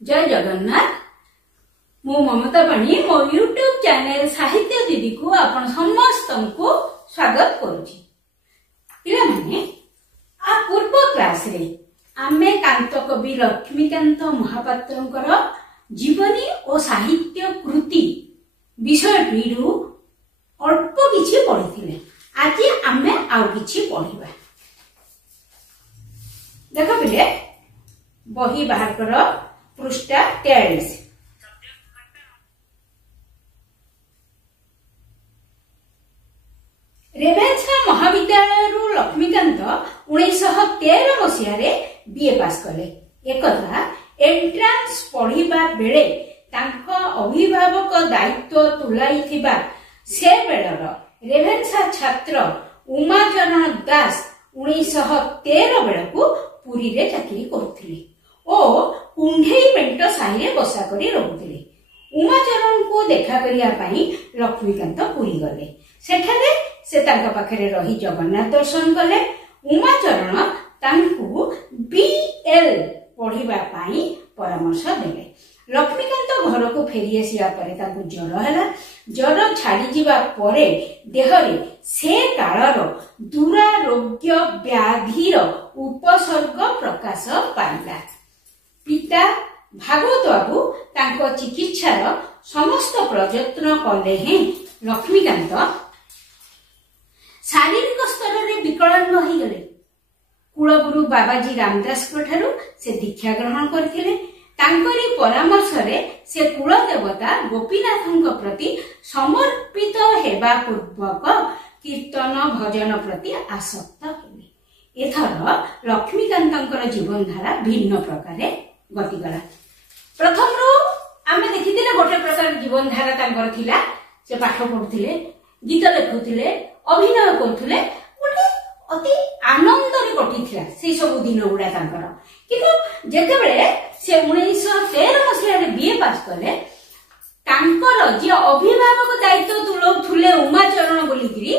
जय जगन्नाथ। मु ममता पाणी मो यूट्यूब चैनल साहित्य दीदी को आपण समस्त को स्वागत करुछि। पिला माने आ पूर्व क्लास रे आमे कांत कवि लक्ष्मीकांत महापात्रंकर जीवनी और साहित्य कृति विषय टीरू अल्प किछि पढिथिले। आज आमे आउ किछि पढिबा। देखो पिले बही बाहर कर पृष्ठा 43। रेभेन्सा महाविद्यालय लक्ष्मीकांत 1913 मसीह बीए पास कले। एकदा एंट्रांस पढ़िबा बेले तांको अभिभावक दायित्व तुलाइथिबा से बेलर रेभेन्सा छात्र उमाचरण दास 1913 बेलकू पुरी रे चाकरी करथिले ओ कुंढेई पेंट साहिरे बसा करी रहुथिले। उमाचरण को देखा करिया पई लक्ष्मीकांत पुरी गले। सेठारे से तांका पाखरे रही जगन्नाथ दर्शन कले। उमाचरण तांकू बीएल पढ़िबा पई परामर्श देले। लक्ष्मीकांत घर को फेरी आसिया परे तांकू ज्वर हैला। ज्वर छाड़ी जिबा परे देहरे से कालर दुरारोग्य व्याधिर उपसर्ग प्रकाश पाइला। पिता भागवत बाबू तांको चिकित्सार समस्त प्रयत्न कले हैं लक्ष्मीकांत शारीरिक स्तर में विकलांग हो गले। कुलगुरु बाबाजी रामदास से दीक्षा ग्रहण करथिले। तांकरी परामर्श रे से कुल देवता गोपीनाथ प्रति समर्पित हेबा पूर्वक कीर्तन भजन प्रति आसक्त हेले। एथर लक्ष्मीकांतंकर जीवन धारा भिन्न प्रकार गतिगला। प्रथम रो आमे देखिथिले गोटे प्रकार जीवन धारा तांकर थिला। से पाठ पढुथिले, गीत लेखुथिले, अभिनय करथिले। गोटे अति आनंद रे कटिथिला से सब दिन गुडा तांकर। किंतु जेतेबेले से 1913 मसीह रे बीए पास कले तांकर जे अभिभावक दायित्व तुलौथुले उमाचरण बोलिगिरी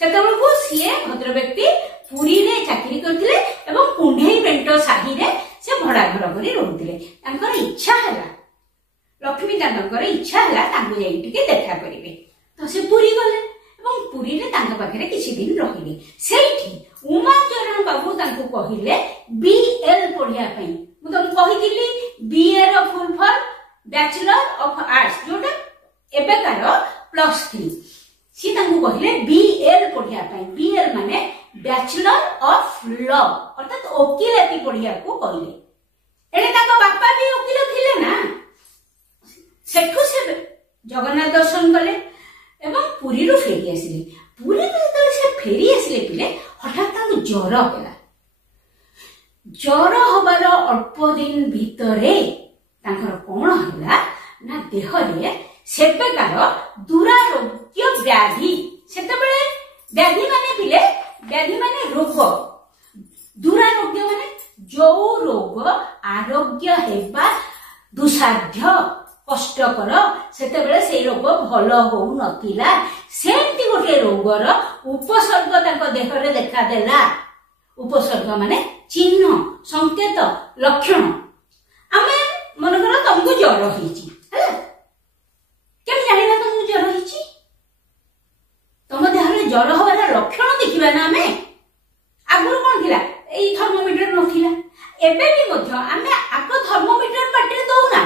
सेतेबेलकू सिए भद्र व्यक्ति पुरी रे चाकरी करथिले एवं कुंढेई पेंट साही रे से भड़ा घर करी रहुथिले। तांकर इच्छा हैला लक्ष्मीकांतकर इच्छा हैला तांको जाई टिके देखा करिवे। तो से पुरी गले एवं पुरी रे तांका पाखरे किछि दिन रहिले। सेठी उमाचरण बाबू तांको कहिले बीएल पढिया पई। मु तुम कहिथिली बीए रो full form bachelor of arts जोटा एबेकार +3। सी तांको कहिले बीएल पढिया पई। बीएल माने बैचलर ऑफ लॉ अर्थात वकीलाती पढिया को कहिले। एने तांको बापा भी वकील थिले ना। सेठू से जगन्नाथ दर्शन कले एवं पुरी रो फेरी आसिले। पुरी रो से फेरी आसिले पिले हठात तांको ज्वर होला। ज्वर हबार अल्प दिन भितरे तांकर कोन होला ना देह रे सेबेकार दुरारोग्य व्याधि। सेतेबेले व्याधि माने पिले व्याधि माने रोग। दुरारोग्य माने जो रोग आरोग्य हेबा दुसाध्य कष्टकर सेतेबेले से रोग भल हो नथिला। सेंती गोटे रोगर उपसर्ग तांको देह रे देखा देला। उपसर्ग माने चिन्ह संकेत लक्षण। आमे मन करो तुमको ज्वर होईची हैला केम जानिना तुमको ज्वर होईची। तुम देह रे ज्वर होबार लक्षण देखिबा ना। आमे आगुर कोन थिला एई थर्मोमीटर नथिला। एबे भी मध्य आमे आग थर्मोमीटर पाटरे दउ ना।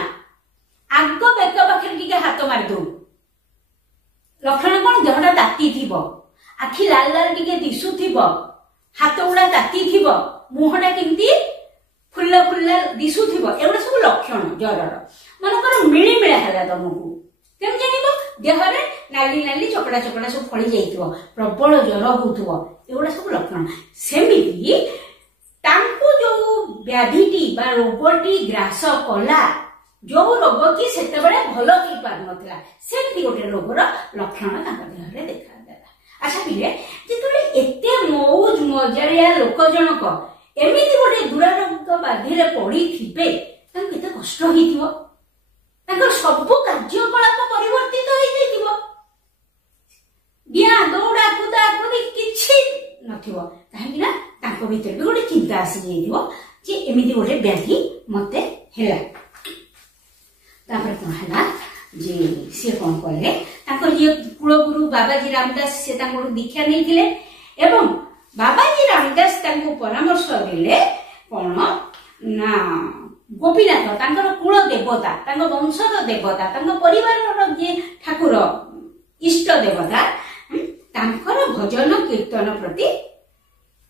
आग बेक पाखरे टिके हाथ मार दउ। लक्षण कोन देहटा ताती थिबो, आखि लाल लाल टिके दिसु थिबो, हाथ उडा ताती थिबो, मुहटा केमती फुल्ला फुल्ला दिसु थिबो। एवडा सब लक्षण ज्वरर। मनकर मिली मिला हला तुमको केम जानिबो देह रे नाली नाली चकड़ा चकड़ा सब फळी जाइथिबो, प्रबल ज्वर होथुबो। एवडा सब लक्षण। सेमिति तांको जो व्याधिटी बा रोगटी ग्रास कला जो रोग की सेतेबेले भल होई पार नथिला सेमति गोटे रोगर लक्षण तांका देह रे देखा देला। अच्छा पिले जेतले एते मौज मजारिया लोक जनक एमिति गोटे दुरारोग्य व्याधि रे पड़ी थिबे तांका केते कष्ट होइथिबो। तांकर सब कार्यकलाप परिवर्तित होई जइथिबो। बिया दौड़ा कुदा कुदी किछि नथिबो। काहेकि ना तांको भीतर भी गोटे चिंता आसी जइथिबो जे एमिति गोटे व्याधि मते हेला। तापर कौन है जे सी कौन कले जे कुलगुरु बाबाजी रामदास से दीक्षा नहीं थिले एवं बाबाजी रामदास परामर्श देले कौन ना गोपीनाथ तांकर कुल देवता तांकर वंशर देवता तांकर परिवार जे ठाकुर इष्ट देवता तांकर भजन कीर्तन प्रति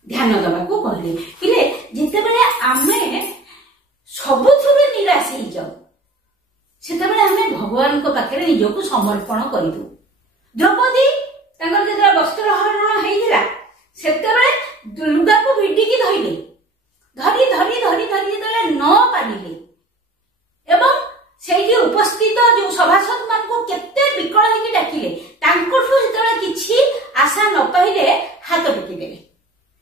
ध्यान दबा को कहले पिले जिते बेले आमे सबुथुरे निराश हो जाऊ सेते बेले आमे भगवान को पाखरे निजको समर्पण करिदु द्रौपदी तांकर जेतरा वस्त्र हरण हेइला सेते बेले लुगा को भिटी की धइले धरी धरी धरी धरी जेतले न पारिले एवं सेठी उपस्थित जो सभासद मान को केते विकल हेकि डाकिले तांकोठु जेतले किछि आशा न पाइले हाथ टेकी देले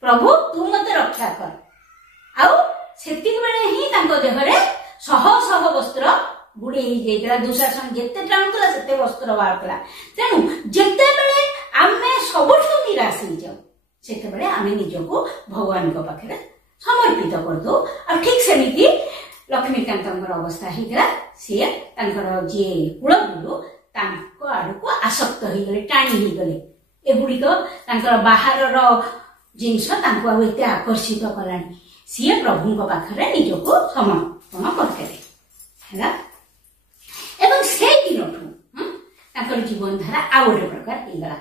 प्रभु तू मते रक्षा कर आउ सेति बेले ही तांको देहरे शह शह वस्त्र बुड़ी ही जेतला दुशासन जेते टाणुतला सेते वस्त्र बारतला तेनु जेते बेले आमे सबठु निराश हो जाऊ सेते बेले आमे निजको भगवान को पाखरे समर्पित कर दो और ठीक सेमिति लक्ष्मीकांतर अवस्था हेगला से तांकर जे कुलगुरु तांको आडको आसक्त हो गले टाणी हो गले एगुड़िक तांकर बाहर जिनस तांको आ एते आकर्षित कलानी सी प्रभु पाखरे निजको समर्पण करते हैला एवं से दिनठू तांकर जीवन धारा आ गोटे प्रकार हेगला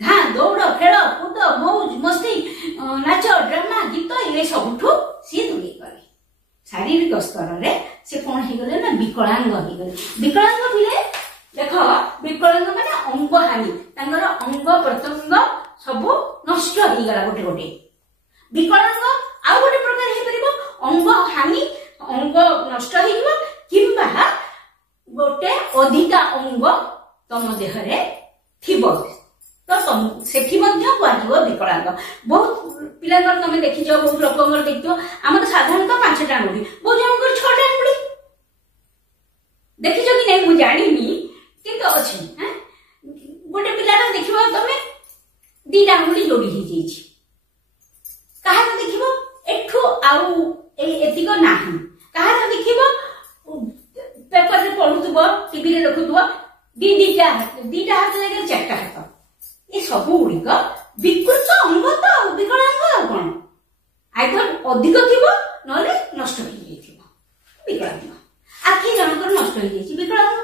धा दौड़ खेल कूद मौज मस्ती नाच ड्रामा गीत ये सबुठू सी दूरी गले शारीरिक स्तर रे से कौन हो गले ना विकलांग हो गले विकलांग बिले देख विकलांग माने अंग हानि तांगर अंग प्रत्यंग सब नष्ट हो गला गोटे गोटे विकलांग आ गोटे प्रकार हे परिबो अंग हानि अंग नष्ट हो गइबो किंबा गोटे अधिका अंग तम देह रे थिबो तो तुम सेठी मध्य कुआजिबो विकलांग बहुत पिलांगर तमे देखि जाओ बहुत लोकंगर देखियो हमर साधारणतः 5 टा आंगुली बहुत जनकर 6 टा आंगुली देखि जो कि नहीं मु जानिनी किंतु अछि हैं गोटे पिलाटा देखिबो तमे 2 टा आंगुली जोड़ी ही जेछि कहा तो देखिबो एठो आउ एतिको नाही कहा तो देखिबो पेपर रे पढुतबो टीवी रे देखुतबो 2 टा हाथ लगे 4 टा हाथ ये सब गुड़िक विकृत अंग तो विकलांग कौन आइदर अधिक थी ना नष्ट हो विकलांग आखि जनकर नष्ट हो विकलांग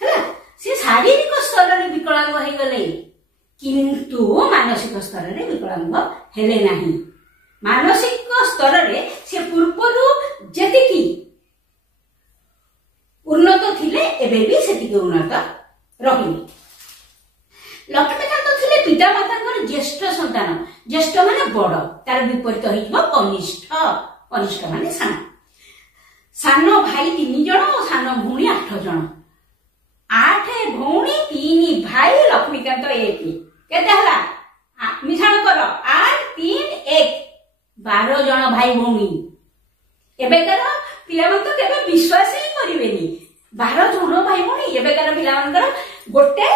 है सी शारीरिक स्तर में विकलांग हो गले किंतु मानसिक स्तर में विकलांग हेले नहीं मानसिक स्तर में से पूर्व जेतिकी उन्नत थिले एबे भी सेतिकी उन्नत रहिनी लक्ष्मीकांत थिले पिता माता ज्येष्ठ संतान ज्येष्ठ माने बड़ तार विपरीत हो कनिष्ठ कनिष्ठ माने सान सान भाई 3 जन और सान भौणी 8 जन 8 भौणी 3 भाई लक्ष्मीकांत 1 केते हला मिसाण कर 8 3 1 12 जन भाई भौणी एबेकर पिलामन तो केबे विश्वास ही करिवेनी 12 जन भाई भौणी एबेकर पिलामनकर गोटे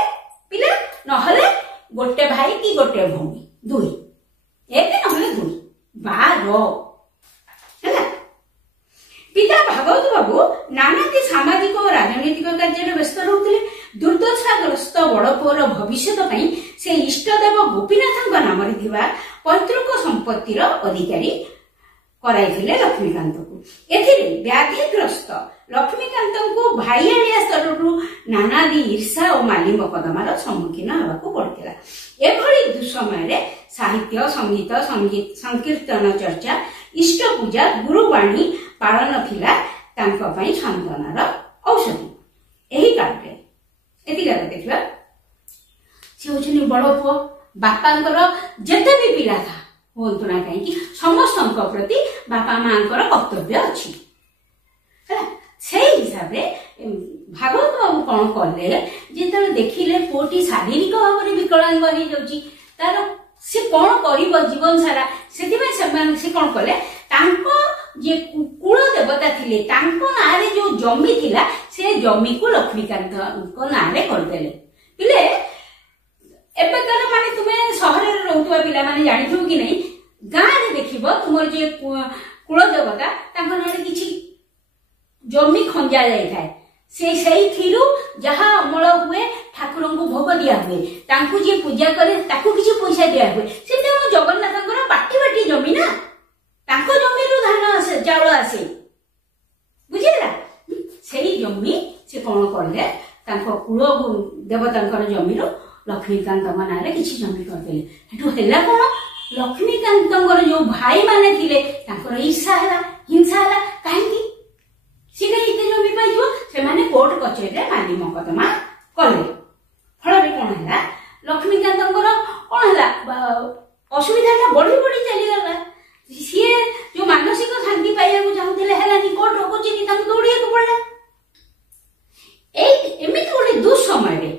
पिला नहले गोटे भाई की गोटे भौणी 2 एक नहले 2 12 हैला पिता भागवत बाबू नानाती सामाजिक और राजनीतिक कार्य व्यस्त रहते दुर्दशाग्रस्त बड़ पुअर भविष्य से इष्टदेव गोपीनाथ नाम पैतृक संपत्तिर अधिकारी कराइथिले लक्ष्मीकांत को एथिरे व्याधिग्रस्त लक्ष्मीकांत को भाईआलिया स्तर नानादी ईर्षा और माली मकदमार सम्मुखीन होगा पड़ता एभली दुसमय साहित्य संगीत संकीर्तन चर्चा इष्ट पूजा गुरुवाणी पालन थिला तांको पई सांत्वनार औषधि एही काटे एतिका देखिबा से होछनी बड़ पुओ बापांकर जेते भी पिला था होंतु ना कहीं समस्त प्रति बापा मांकर कर्तव्य अच्छी से हिसाब से भागवत बाबू कौन कले जिते देखिले पुओटी शारीरिक भाव में विकलांग हो जाउची तार से कौन कर जीवन सारा से कौन कले जे कुल देवता थिले तांको नारे जो जमी थिला से जमी को लक्ष्मीकांत को नारे करदेले पिले एबेकर माने तुमे शहर रे रहउतबा पिला माने जानिथु कि नहीं गां रे देखिबो तुमर जे कुल देवता तांको नारे किछि जमी खंजा जाए से जहा अमल हुए ठाकुर को भोग दिया हुए तांकु जे पूजा करे ताकु किछि पैसा दिया हुए से जगन्नाथ बाटी बाटी जमी ना तांको जमी रु धान आसे चाउल आसे बुझिला से जमी से कौन करले तांको कुल देवतांकर जमी रु लक्ष्मीकांत नारे किछि जमी करदेले हेटु हेला कोन लक्ष्मीकांत जो भाई माने थिले तांकर ईर्षा हला हिंसा हला काहेकि सीधे इते जमी पाइयो से माने कोर्ट कचेरी रे माली मकदमा कले फल रे कोन हला लक्ष्मीकांत कोन हला असुविधा बढ़ी बढ़ी चली गला सी जो मानसिक शांति पाइया को चाहूले हलानी कोर्ट कचेरी तांको दौड़िया को पड़ला एमिति गोटे दुस्समय रे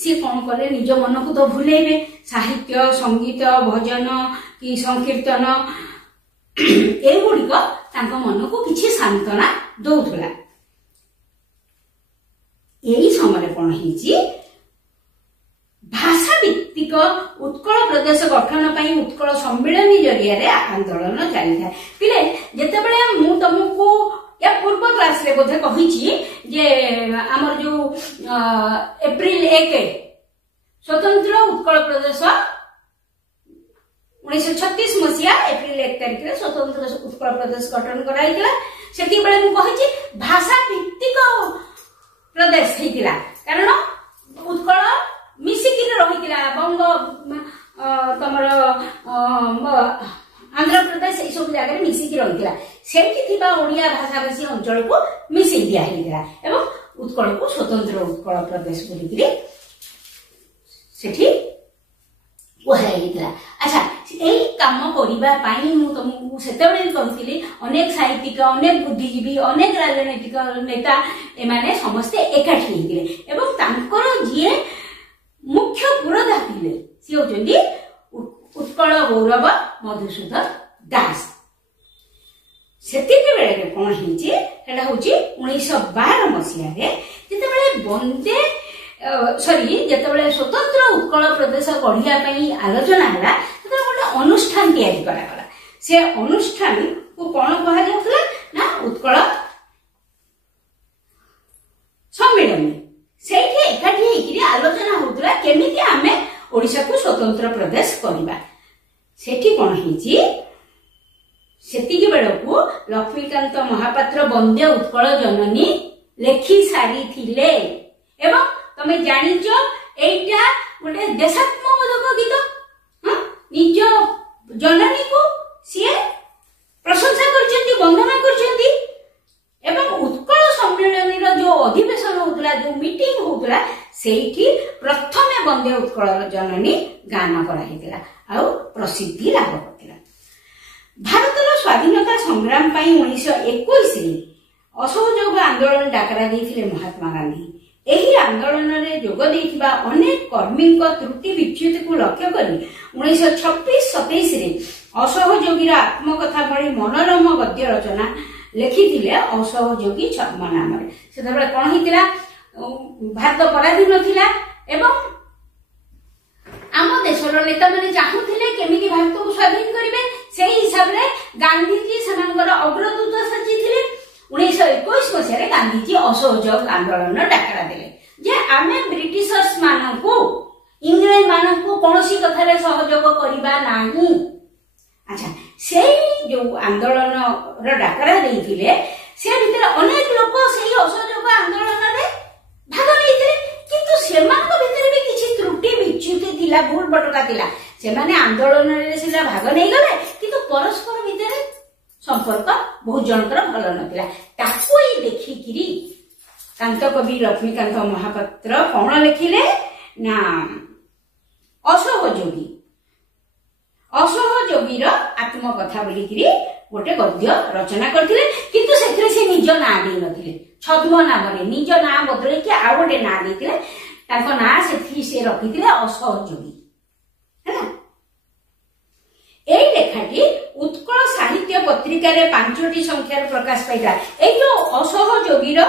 सी कौन करे निज मन को तो भूलेबे साहित्य संगीत भजन कि संकीर्तन एगुड़िक तांको मन को किछि सांत्वना दौथुला एही समय कौन हिची भाषा भित्तिक उत्कल प्रदेश गठन पई उत्कल सम्मेलन जरिया रे आंदोलन चली था पिले जेतेबेले मु तुमको या पूर्व क्लास रे बोधे कहिछि जे हमर जो एप्रिल 1 स्वतंत्र उत्कल प्रदेश 1936 मसिया एप्रिल 1 तारिख रे स्वतंत्र उत्कल प्रदेश गठन कराइतिला सेति बेले मु कहिछि भाषा भित्तिक प्रदेश हेतिला कारण उत्कल मिसिकी रहितिला बंग तमर आंध्र प्रदेश ये सब जगह मिसिकी रहितिला सेठी थिबा ओडिया भाषा भाषी अंचल को मिसिक दिया हेतिला एवं उत्कल को स्वतंत्र उत्कल प्रदेश बोलिकरी सेठी ओहाइतिला अच्छा एई काम करिबा पाई मु तुमको सेतेबेले कहितिली अनेक साहित्यिक अनेक बुद्धिजीवी अनेक राजनीतिक नेता एमाने समस्त एकाठी हेतिले एवं तांकर जिए मुख्य पुरोधा थिले सी होचंदी उत्कल गौरव मधुसूदन दास सेतिके बेले कोन हिची सेटा होची 1912 मसिया रे जेतेबेले बंदे सॉरी जेतेबेले स्वतंत्र उत्कल प्रदेश गढ़िया पई आलोचना हला सेते गोटे अनुष्ठान तैयारी करा गला से अनुष्ठान को कोन कहा जाउतला ना उत्कल सम्मेलन सेठी एकाठी हेकिरी आलोचना होतला केमिति आमे ओडिसा को स्वतंत्र प्रदेश करबा सेठी कोन हिची सेतिके बेलकू लक्ष्मीकांत महापात्र वंदे उत्कल जननी लेखि सारी थिले एवं तमे जानिचो एटा गोटे देशात्मक गीत हां निज जननी को सिए प्रशंसा करचंती वंदना करचंती एवं उत्कल सम्मेलन रो जो अधिवेशन होतला जो मीटिंग होतला सेठी प्रथमे वंदे उत्कल जननी गान करा हेतिला आ प्रसिद्धि लाभ करतिला भारतर स्वाधीनता संग्राम पई 1921 रे असहयोग आंदोलन डाकरा देथिले महात्मा गांधी एही आंदोलन रे जोग देथिबा अनेक कर्मी त्रुटि विच्युत को लक्ष्य करी 1926-27 रे असहयोगी आत्मकथा भली मनोरम गद्य रचना लिखिथिले असहयोगी छद्म नाम रे सेतबेले कोन हितिला भारत पराधीन थिला एवं आम देशर नेता माने चाहूथिले केमिति भारत को स्वाधीन करिवे सेही हिसाब रे गांधी जी सनंगर अग्रदूत सचिथिले 1921 मसिया गांधी जी असहयोग आंदोलन डाकरा देले जे आमे ब्रिटिशर्स मानकू इंग्रज मानकू कोनोसी कथारे सहयोग करिबा नाही अच्छा सेही जो आंदोलन रो डाकरा देइथिले से भितर अनेक लोक सेही असहयोग आंदोलन रे भाग लेइथिले किंतु सेमान भितर भी किछि त्रुटि विच्युति थिला भूल बटका थिला सेमाने आंदोलन रे सिला भाग नै गले किंतु परस्पर भितर संपर्क बहुत जनकर भल नथिला ताकू ही देखिकिरी कांत कवि लक्ष्मीकांत महापात्र कोन लिखिले ना असहयोगी रो आत्मकथा बोलिकिरी गोटे गद्य रचना करथिले किंतु सेथरे से निज ना दे नथिले छद्म नाम रे निज ना बदले कि आ गोटे ना देथिले ताको ना सेथि से रखिथिले असहयोगी हैना एई लेखाटी उत्कल साहित्य पत्रिका रे 5टी संख्यार प्रकाश पाइला एई जो असहयोगी रो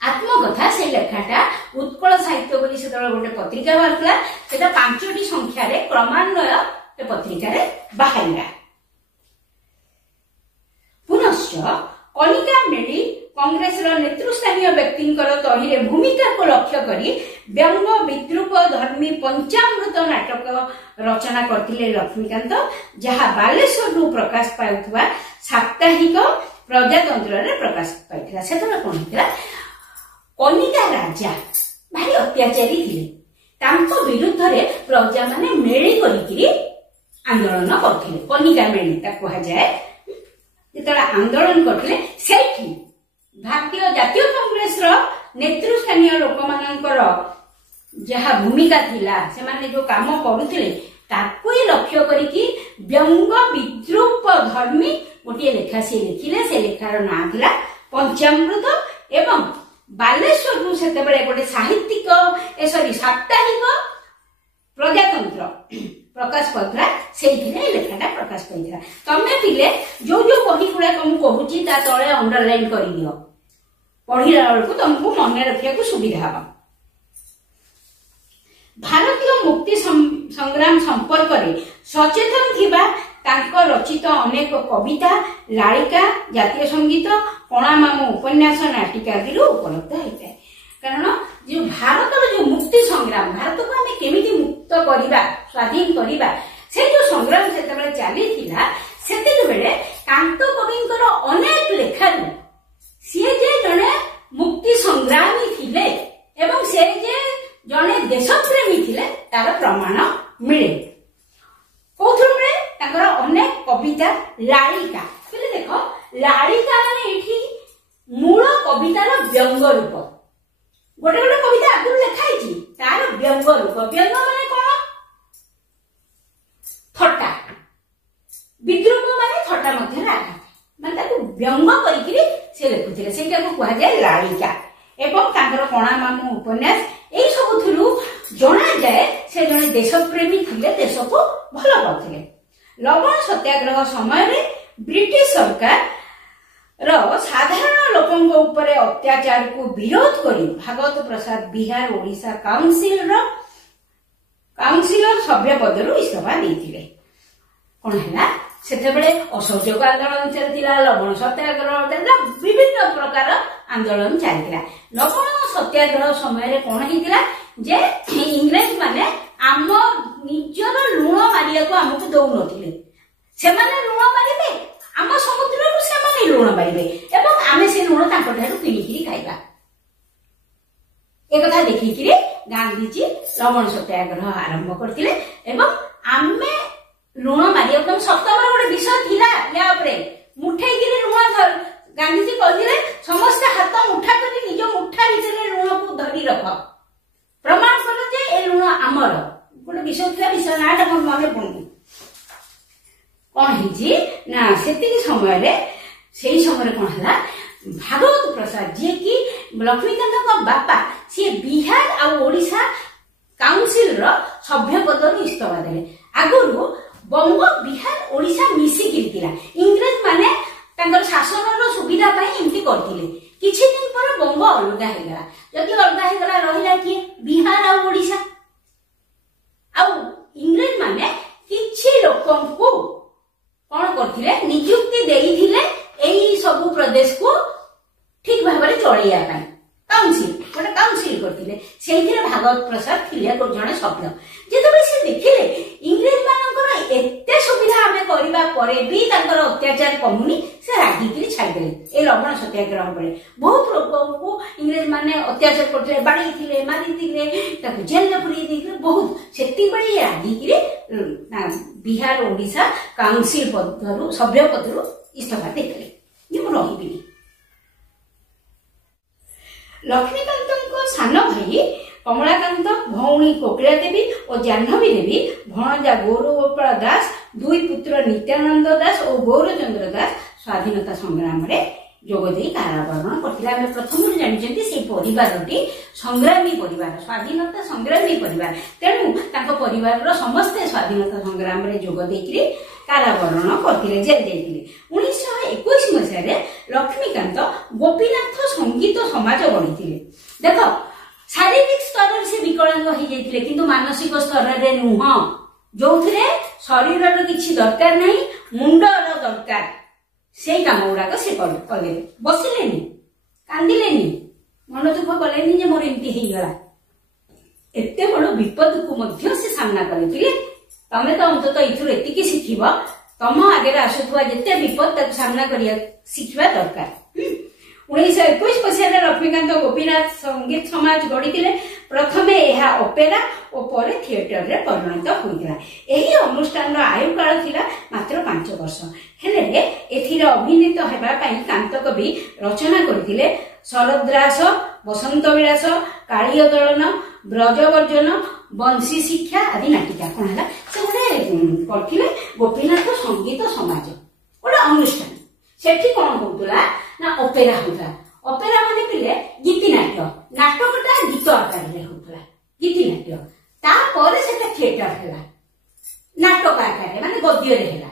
आत्मकथा से लेखाटा उत्कल साहित्य बोली से गोटे पत्रिका बाहरला सेटा 5टी संख्या रे क्रमान्वय पत्रिका रे बाहरला पुनश्च कनिका मेली कांग्रेस नेतृस्थानीय व्यक्ति तही भूमिका को लक्ष्य करी व्यंग विद्रूप धर्मी पंचामृत नाटक रचना करथिले लक्ष्मीकांत, जहा बालेश्वर प्रकाश पाउथुवा साप्ताहिक प्रजातंत्र रे प्रकाश पाइथिला। सेतरा कोन हितला कनिका राजा भारी अत्याचारी थिले, तांको विरुद्ध रे प्रजा माने मेली करिकिरी आंदोलन करथिले। कनिका मेली ता कहा जाय। जेतला आंदोलन करथिले सेठी भारतीय जातीय कांग्रेस रो नेतृस्थानीय लोक मानकर जहा भूमिका थिला, से माने जो काम करुथिले ताकू लक्ष्य करिकी व्यंग विद्रूप धर्मी गोटे लेखा से लिखिले। से लेखार नाम थिला पंचामृत एवं बालेश्वर सेतेबेले गोटे साहित्यिक साप्ताहिक प्रजातंत्र प्रकाश पाउथला, सेइथिले लेखाटा प्रकाश पाइथिला। तमे पिले जो जो बही गुडा कम कहूची ता तळे अंडरलाइन करि दियो, पढिला बेलकु तुमको मन रखिया को सुविधा हो। भारतीय मुक्ति संग्राम संपर्क रे सचेतन थिबा तांको रचित अनेक कविता, लालिका, जातीय संगीत, कणा मामू उपन्यास, नाटिका आदि उपलब्ध होइଥାଏ। कारण जो भारत जो मुक्ति संग्राम, भारत को हमें केमिति मुक्त करिबा, स्वाधीन करिबा, से जो संग्राम सेतेबेले चाली थिला, सेतिक बेले कांत कविंकर अनेक लेखारु सी जे जने मुक्ति संग्रामी थिले एवं से जे जने देशप्रेमी थिले तार प्रमाण मिले। कोथुर मिले तांकर अनेक कविता, लालिका बोले देखो लालिका माने एठी मूल कवितार व्यंग रूप। गोटे गोटे कविता आगु लेखाई तार व्यंग रूप। व्यंग माने कोन? थट्टा। विद्रूप माने थट्टा मध्य आघात, माने ताकु व्यंग करिकरी से लेखुथिले, सेटा को कहा जाय लालिका। एवं तांकर कणा मामू उपन्यास एई सब थुरु जणा जाय से जने देशप्रेमी थिले, देश को भलो करथिले। लवण सत्याग्रह समय रे ब्रिटिश सरकार रो साधारण लोकंक ऊपर अत्याचार को विरोध करी भागवत प्रसाद बिहार ओडिशा काउंसिलर सभ्य पदरु इस्तीफा देथिले। कोन हैला सेतेबेले असहयोग आंदोलन चलतिला, लवण सत्याग्रह चलतिला, विभिन्न प्रकार आंदोलन चलतिला। लवण सत्याग्रह समय रे कोन हितिला जे इंग्रज माने आम निजर लुण मारिया को हमकु दउ नथिले, से माने लुण मारिबे आम समुद्र रु, से माने लुण मारिबे एवं आमे से लुण तांको ठारु किनिकिरी खाइबा। ए कथा देखिकिरी गांधीजी लवण सत्याग्रह आरंभ करथिले एवं आमे लुण मारिया को सप्तमर गोटे विषय थिला। या उपरे मुठे गिरी लुण गांधीजी कहथिले समस्त हाथ मुठा करी निज मुठा भितरे लुण को धरी रख, प्रमाण करो जे ए लुण आमर। गोटे विषय थिला, विषय नाटा मन मने पड़ुनी कोन हिजी ना। सेतिक समय रे सेही समय रे कोन हला भागवत प्रसाद जे कि लक्ष्मीकांत को बापा से बिहार आ ओडिशा काउंसिल रो सभ्य पद रो इस्तीफा देले। आगुरु बंग बिहार ओडिशा मिसी गिरतिला, इंग्रज माने तांकर शासन रो सुविधा पई एमती करथिले। किछि दिन पर बंग अलगा हे गला। जदि अलगा हे गला रहिला कि बिहार आ ओडिशा आ इंग्रज माने किछि लोकन को कोन करथिले नियुक्ति देइथिले एई सब प्रदेश को ठीक भाबरे चलिया पई। काउंसिल करथिले, सेहिथिरे भागवत प्रसाद थिले जणे सभ्य। जेतबे से देखिले इंग्रज मानकर एते सुविधा हमें करिबा परे भी तांकर अत्याचार कमुनी, से रागी किरी छाड़ देले। ए लवण सत्याग्रह बेले बहुत लोक को इंग्रज माने अत्याचार करथिले, बाड़ी थिले, मारी थिले, ताकु जेल में पुरी दिले बहुत। सेति बड़ी रागी किरी बिहार ओडिशा काउंसिल पदरु सभ्य पदरु इस्तीफा देले। ये रहिबिनी। लक्ष्मीकांत सान भाई कमलाकांत, भौणी कोकिला देवी और जाह्नवी देवी, भणजा गौरगोपाल दास, दुई पुत्र नित्यानंद दास और गौरचंद्र दास स्वाधीनता संग्राम रे जोगदे कारावरण करथिला। हम प्रथम जानिछन्ती से परिवारटी संग्रामी परिवार, स्वाधीनता संग्रामी परिवार, तेणु तांको परिवार रो समस्त स्वाधीनता संग्राम रे जोग देकिरी कारावरण करथिले, जेल देथिले। 1921 मसिया रे लक्ष्मीकांत गोपीनाथ संगीत समाज गढ़िथिले। देखो शारीरिक स्तर से विकलांग हो जाइथिले, किंतु मानसिक स्तर रे नुह, जो शरीर किछि दरकार नहीं, मुंडर दरकार, ସେଇ କାମ ଗୁଡାକ ସେ କଲେ। ବସିଲେନି, କାନ୍ଦିଲେନି, ମନ ଦୁଃଖ କଲେନି ଯେ ମୋର ଏମିତି ହେଇଗଲା। ଏତେ ବଡ ବିପଦକୁ ମଧ୍ୟ ସେ ସାମ୍ନା କରିଥିଲେ। ତମେ ତ ଅନ୍ତତଃ ଏଥିରୁ ଏତିକି ଶିଖିବ, ତମ ଆଗରେ ଆସୁଥିବା ଯେତେ ବିପଦ ତାକୁ ସାମ୍ନା କରିବା ଶିଖିବା ଦରକାର। 1921 ମସିହାରେ ଲକ୍ଷ୍ମୀକାନ୍ତ ଗୋପୀନାଥ ସଙ୍ଗୀତ ସମାଜ ଗଢିଥିଲେ। ପ୍ରଥମେ ଏହା ଅପେରା ଓ ପରେ ଥିଏଟରରେ ପରିଣତ ହୋଇଥିଲା। ଏହି ଅନୁଷ୍ଠାନର ଆୟୁ କାଳ ଥିଲା ମାତ୍ର 5 ବର୍ଷ। ହେଲେ ଏଥିରେ ଅଭିନୀତ ହେବା ପାଇଁ କାନ୍ତ କବି ରଚନା କରିଥିଲେ ଶରଦ୍ରାସ, ବସନ୍ତ ବିଳାସ, କାଳିୟ ଦଳନ, ବ୍ରଜବର୍ଜନ, ବଂଶୀ ଶିକ୍ଷା ଆଦି ନାଟିକା। କଣ ହେଲା, ସେ ଗୋଟେ କରିଥିଲେ ଗୋପୀନାଥ ସଙ୍ଗୀତ ସମାଜ ଗୋଟେ ଅନୁଷ୍ଠାନ। ସେଠି କଣ ହଉଥିଲା ନା ଅପେରା ହଉଥିଲା। ଅପେରା ମାନେ ପିଲେ ଗୀତି ନାଟ୍ୟ, ନାଟକଟା ଗୀତ ଆକାରରେ ହଉଥିଲା, ଗୀତି ନାଟ୍ୟ। ତାପରେ ସେଟା ଥିଏଟର ହେଲା, ନାଟକ ଆକାରରେ ମାନେ ଗଦ୍ୟରେ ହେଲା।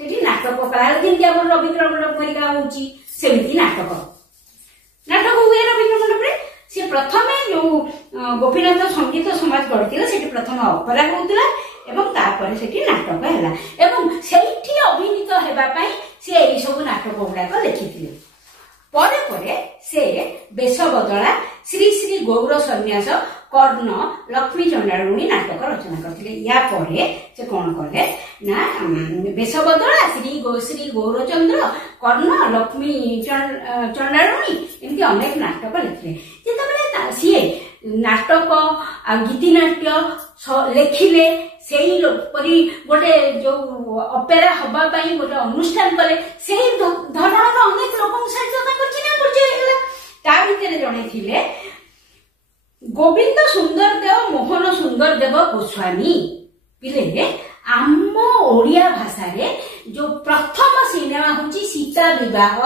ସେଠି ନାଟକ କଳା ଯେମିତି ଆମର ରବୀନ୍ଦ୍ର ମଣ୍ଡପ ପରିକା ହଉଛି ସେମିତି ନାଟକ ହୁଏ ରବୀନ୍ଦ୍ର ମଣ୍ଡପରେ। ସେ ପ୍ରଥମେ ଯୋଉ ଗୋପୀନାଥ ସଙ୍ଗୀତ ସମାଜ ଗଢିଥିଲା ସେଠି ପ୍ରଥମେ ଅପେରା ହଉଥିଲା ଏବଂ ତାପରେ ସେଠି ନାଟକ ହେଲା ଏବଂ ସେଇଠି ଅଭିନୀତ ହେବା ପାଇଁ ସେ ଏଇ ସବୁ ନାଟକ ଗୁଡାକ ଲେଖିଥିଲେ। ପରେ ପରେ ସେ ବେଶ ବଦଳା, ଶ୍ରୀ ଶ୍ରୀ ଗୌର ସନ୍ନ୍ୟାସ, କର୍ଣ୍ଣ, ଲକ୍ଷ୍ମୀ ଚଣ୍ଡାଳୁଣୀ ନାଟକ ରଚନା କରିଥିଲେ। ୟା ପରେ ସେ କଣ କଲେ ନା ବେଶ ବଦଳା, ଶ୍ରୀ ଗୌରଚନ୍ଦ୍ର, କର୍ଣ୍ଣ, ଲକ୍ଷ୍ମୀ ଚଣ୍ଡାଳୁଣୀ ଏମିତି ଅନେକ ନାଟକ ଲେଖିଲେ। ଯେତେବେଳେ ସିଏ ନାଟକ ଆଉ ଗୀତି ନାଟ୍ୟ ଲେଖିଲେ, ସେଇପରି ଗୋଟେ ଯୋଉ ଅପେରା ହବା ପାଇଁ ଗୋଟେ ଅନୁଷ୍ଠାନ କଲେ, ସେଇ ଧରଣର ଅନେକ ଲୋକଙ୍କ ସହିତ ତାଙ୍କର ଚିହ୍ନା ପରିଚୟ ହେଇଗଲା। ତା ଭିତରେ ଜଣେ ଥିଲେ ଗୋବିନ୍ଦ ସୁନ୍ଦର ଦେବ ମୋହନ ସୁନ୍ଦର ଦେବ ଗୋସ୍ୱାମୀ। ପିଲେ ଆମ ଓଡିଆ ଭାଷାରେ ଯୋଉ ପ୍ରଥମ ସିନେମା ହଉଛି ସୀତା ବିବାହ।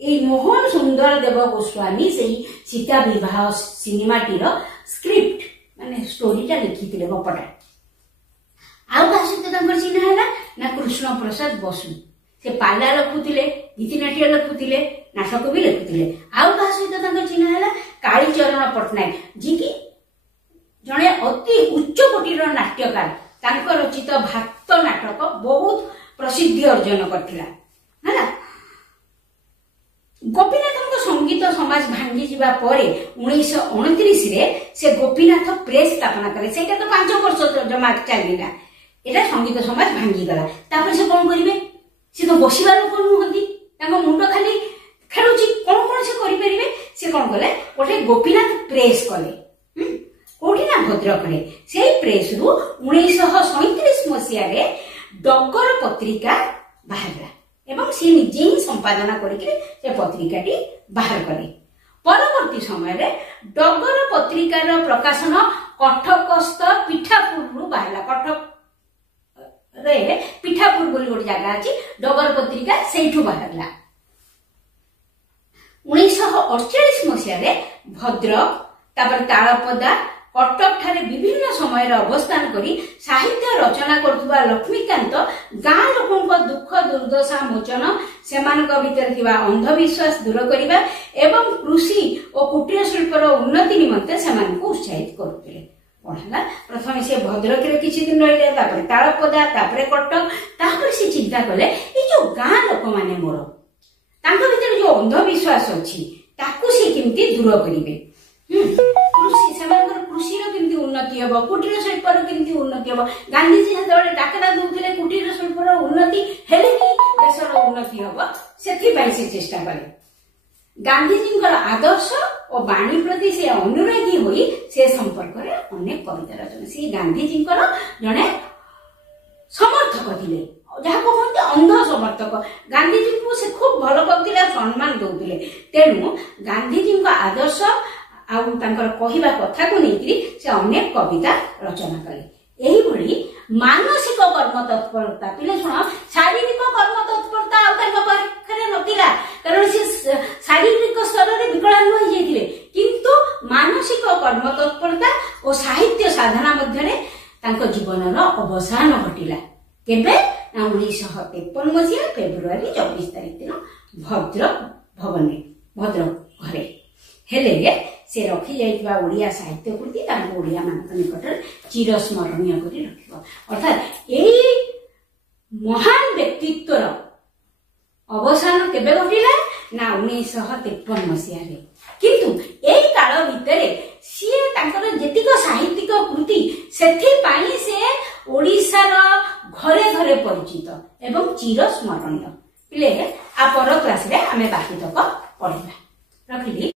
ଏଇ ମୋହନ ସୁନ୍ଦର ଦେବ ଗୋସ୍ୱାମୀ ସେଇ ସୀତା ବିବାହ ସିନେମାଟିର ସ୍କ୍ରିପ୍ଟ ମାନେ ଷ୍ଟୋରିଟା ଲେଖିଥିଲେ, ଗପଟା। ଆଉ କାହା ସହିତ ତାଙ୍କର ଚିହ୍ନା ହେଲା ନା କୃଷ୍ଣ ପ୍ରସାଦ ବସୁ। ସେ ପାଲା ଲେଖୁଥିଲେ, ଗୀତିନାଟ୍ୟ ଲେଖୁଥିଲେ, ନାଟକ ବି ଲେଖୁଥିଲେ। ଆଉ କାହା ସହିତ ତାଙ୍କର ଚିହ୍ନା ହେଲା କାଳୀଚରଣ ପଟ୍ଟନାୟକ, ଯିଏକି ଜଣେ ଅତି ଉଚ୍ଚ କୋଟିର ନାଟ୍ୟକାର। ତାଙ୍କ ରଚିତ ଭାତ ନାଟକ ବହୁତ ପ୍ରସିଦ୍ଧି ଅର୍ଜନ କରିଥିଲା ହେଲା। ଗୋପୀନାଥଙ୍କ ସଙ୍ଗୀତ ସମାଜ ଭାଙ୍ଗି ଯିବା ପରେ 1929ରେ ସେ ଗୋପୀନାଥ ପ୍ରେସ୍ ସ୍ଥାପନା କଲେ। ସେଇଟା ତ 5 ବର୍ଷ ଜମା ଚାଲିଲା। ଏଟା ସଙ୍ଗୀତ ସମାଜ ଭାଙ୍ଗିଗଲା। ତାପରେ ସେ କଣ କରିବେ? ସେ ତ ବସିବା ଲୋକ ନୁହନ୍ତି, ତାଙ୍କ ମୁଣ୍ଡ ଖାଲି ଖେଳୁଛି। କଣ ସେ କରିପାରିବେ? ସେ କଣ କଲେ, ଗୋଟେ ଗୋପୀନାଥ ପ୍ରେସ୍ କଲେ। କୋଉଠି ନା ଭଦ୍ରକରେ। ସେଇ ପ୍ରେସ୍ ରୁ 1937 ମସିହାରେ ଡଗର ପତ୍ରିକା ବାହାରିଲା ଏବଂ ସେ ନିଜେ ହିଁ ସମ୍ପାଦନା କରିକି ସେ ପତ୍ରିକାଟି ବାହାର କଲେ। ପରବର୍ତ୍ତୀ ସମୟରେ ଡଗର ପତ୍ରିକାର ପ୍ରକାଶନ କଟକସ୍ଥ ପିଠାପୁରରୁ ବାହାରିଲା। କଟକରେ ପିଠାପୁର ବୋଲି ଗୋଟେ ଜାଗା ଅଛି, ଡଗର ପତ୍ରିକା ସେଇଠୁ ବାହାରିଲା। 1948 ମସିହାରେ ଭଦ୍ରକ, ତାପରେ ତାଳପଦା, କଟକ ଠାରେ ବିଭିନ୍ନ ସମୟରେ ଅବସ୍ଥାନ କରି ସାହିତ୍ୟ ରଚନା କରୁଥିବା ଲକ୍ଷ୍ମୀକାନ୍ତ ଗାଁ ଲୋକଙ୍କ ଦୁଃଖ ଦୁର୍ଦ୍ଦଶା ମୋଚନ, ସେମାନଙ୍କ ଭିତରେ ଥିବା ଅନ୍ଧବିଶ୍ୱାସ ଦୂର କରିବା ଏବଂ କୃଷି ଓ କୁଟୀର ଶିଳ୍ପର ଉନ୍ନତି ନିମନ୍ତେ ସେମାନଙ୍କୁ ଉତ୍ସାହିତ କରୁଥିଲେ। କଣ ହେଲା, ପ୍ରଥମେ ସେ ଭଦ୍ରକରେ କିଛି ଦିନ ରହିଲେ, ତାପରେ ତାଳପଦା, ତାପରେ କଟକ। ତାପରେ ସେ ଚିନ୍ତା କଲେ ଏଇ ଯୋଉ ଗାଁ ଲୋକମାନେ ମୋର, ତାଙ୍କ ଭିତରେ ଯୋଉ ଅନ୍ଧବିଶ୍ୱାସ ଅଛି ତାକୁ ସେ କେମିତି ଦୂର କରିବେ। ସେମାନଙ୍କର କୃଷିର କେମିତି ଉନ୍ନତି ହବ, କୁଟୀର ଶିଳ୍ପର କେମିତି ଉନ୍ନତି ହବ। ଗାନ୍ଧିଜୀ ଯେତେବେଳେ ଡାକରା ଦଉଥିଲେ କୁଟୀର ଶିଳ୍ପର ଉନ୍ନତି ହେଲେ ହିଁ ଦେଶର ଉନ୍ନତି ହବ, ସେଥିପାଇଁ ସେ ଚେଷ୍ଟା କଲେ। ଗାନ୍ଧିଜୀଙ୍କର ଆଦର୍ଶ ଓ ବାଣୀ ପ୍ରତି ସେ ଅନୁରାଗୀ ହୋଇ ସେ ସମ୍ପର୍କରେ ଅନେକ କବିତା ରଚନା। ସେ ଗାନ୍ଧିଜୀଙ୍କର ଜଣେ ସମର୍ଥକ ଥିଲେ, ଯାହାକୁ କୁହନ୍ତି ଅନ୍ଧ ସମର୍ଥକ। ଗାନ୍ଧିଜୀଙ୍କୁ ସେ ଖୁବ ଭଲ ପାଉଥିଲେ, ସମ୍ମାନ ଦଉଥିଲେ। ତେଣୁ ଗାନ୍ଧିଜୀଙ୍କ ଆଦର୍ଶ ଆଉ ତାଙ୍କର କହିବା କଥାକୁ ନେଇକି ସେ ଅନେକ କବିତା ରଚନା କଲେ। ଏହିଭଳି ମାନସିକ କର୍ମ ତତ୍ପରତା, ପିଲେ ଶୁଣ, ଶାରୀରିକ କର୍ମ ତତ୍ପରତା ଆଉ ତାଙ୍କ ପାଖରେ ନଥିଲା, କାରଣ ସେ ଶାରୀରିକ ସ୍ତରରେ ବିକଳାଙ୍ଗ ହେଇଯାଇଥିଲେ। କିନ୍ତୁ ମାନସିକ କର୍ମ ତତ୍ପରତା ଓ ସାହିତ୍ୟ ସାଧନା ମଧ୍ୟରେ ତାଙ୍କ ଜୀବନର ଅବସାନ ଘଟିଲା। କେବେ ନା 1953 ମସିହା ଫେବୃଆରୀ 24 ତାରିଖ ଦିନ ଭଦ୍ରକ ଘରେ। ହେଲେ ସେ ରଖି ଯାଇଥିବା ଓଡିଆ ସାହିତ୍ୟ କୃତି ତାଙ୍କୁ ଓଡିଆ ମାନଙ୍କ ନିକଟରେ ଚିରସ୍ମରଣୀୟ କରି ରଖିବ। ଅର୍ଥାତ୍ ଏଇ ମହାନ ବ୍ୟକ୍ତିତ୍ୱର ଅବସାନ କେବେ ଘଟିଲା ନା 1953 ମସିହାରେ। କିନ୍ତୁ ଏଇ କାଳ ଭିତରେ ସିଏ ତାଙ୍କର ଯେତିକ ସାହିତ୍ୟିକ କୃତି ସେଥିପାଇଁ ସେ ଓଡ଼ିଶାର ଘରେ ଘରେ ପରିଚିତ ଏବଂ ଚିର ସ୍ମରଣୀୟ। ପିଲେ ଆ ପର କ୍ଲାସରେ ଆମେ ବାକି ତକ ପଢିବା। ରଖିଲି।